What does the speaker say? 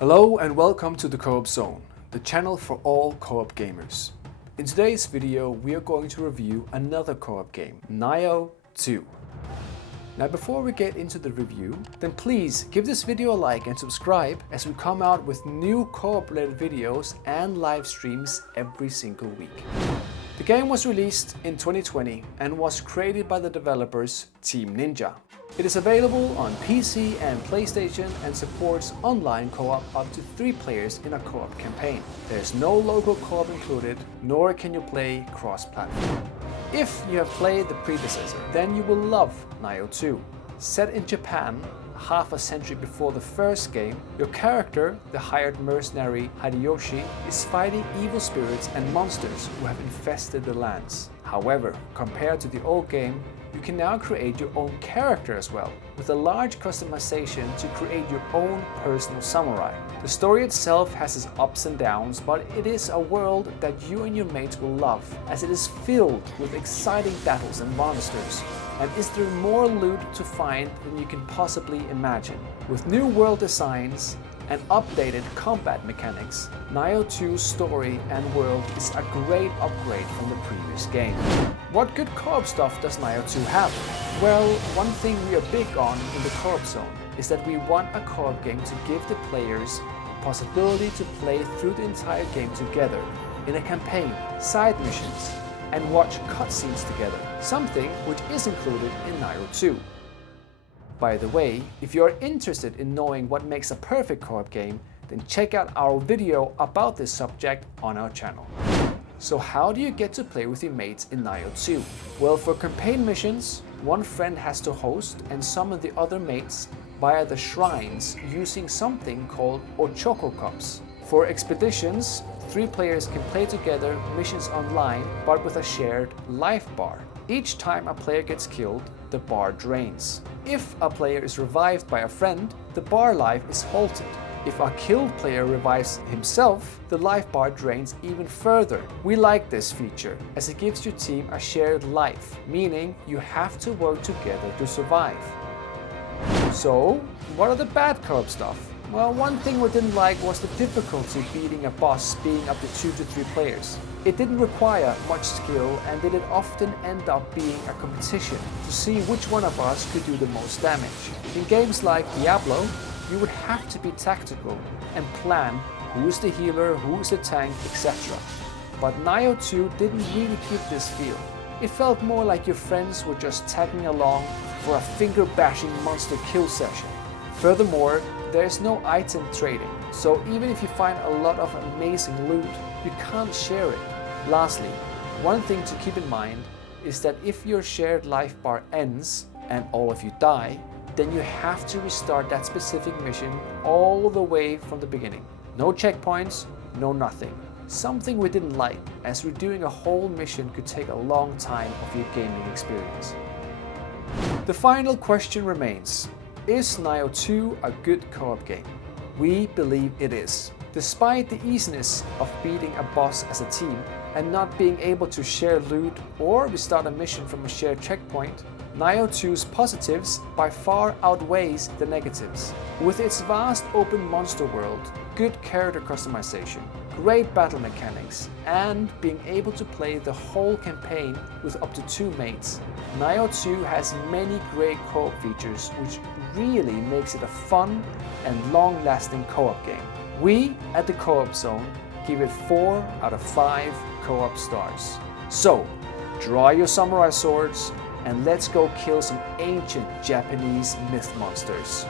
Hello and welcome to the Co-op Zone, the channel for all co-op gamers. In today's video we are going to review another co-op game, NIOH 2. Now before we get into the review, then please give this video a like and subscribe as we come out with new co-op related videos and live streams every single week. The game was released in 2020 and was created by the developers Team Ninja. It is available on PC and PlayStation and supports online co-op up to 3 players in a co-op campaign. There's no local co-op included, nor can you play cross-platform. If you have played the predecessor, then you will love NIOH 2. Set in Japan, half a century before the first game, your character, the hired mercenary Hideyoshi, is fighting evil spirits and monsters who have infested the lands. However, compared to the old game, you can now create your own character as well, with a large customization to create your own personal samurai. The story itself has its ups and downs, but it is a world that you and your mates will love, as it is filled with exciting battles and monsters. And is there more loot to find than you can possibly imagine? With new world designs and updated combat mechanics, NIOH 2's story and world is a great upgrade from the previous game. What good co-op stuff does NIOH 2 have? Well, one thing we are big on in the co-op zone is that we want a co-op game to give the players the possibility to play through the entire game together in a campaign, side missions, and watch cutscenes together, something which is included in NIOH 2. By the way, if you are interested in knowing what makes a perfect co-op game, then check out our video about this subject on our channel. So how do you get to play with your mates in NIOH 2? Well, for campaign missions, one friend has to host and summon the other mates via the shrines using something called Ochoko Cups. For expeditions, 3 players can play together missions online, but with a shared life bar. Each time a player gets killed, the bar drains. If a player is revived by a friend, the bar life is halted. If a killed player revives himself, the life bar drains even further. We like this feature, as it gives your team a shared life, meaning you have to work together to survive. So, what are the bad co-op stuff? Well, one thing we didn't like was the difficulty beating a boss being up to 2 to 3 players. It didn't require much skill, and it often end up being a competition to see which one of us could do the most damage. In games like Diablo, you would have to be tactical and plan who is the healer, who is the tank, etc. But NIOH 2 didn't really give this feel. It felt more like your friends were just tagging along for a finger-bashing monster kill session. Furthermore, there is no item trading, so even if you find a lot of amazing loot, you can't share it. Lastly, one thing to keep in mind is that if your shared life bar ends and all of you die, then you have to restart that specific mission all the way from the beginning. No checkpoints, no nothing. Something we didn't like, as redoing a whole mission could take a long time of your gaming experience. The final question remains: is NIOH 2 a good co-op game? We believe it is. Despite the easiness of beating a boss as a team and not being able to share loot or restart a mission from a shared checkpoint, NIOH 2's positives by far outweighs the negatives. With its vast open monster world, good character customization, great battle mechanics, and being able to play the whole campaign with up to 2 mates, NIOH 2 has many great co-op features which really makes it a fun and long-lasting co-op game. We at the Co-op Zone give it 4 out of 5 co-op stars. So, draw your samurai swords and let's go kill some ancient Japanese myth monsters.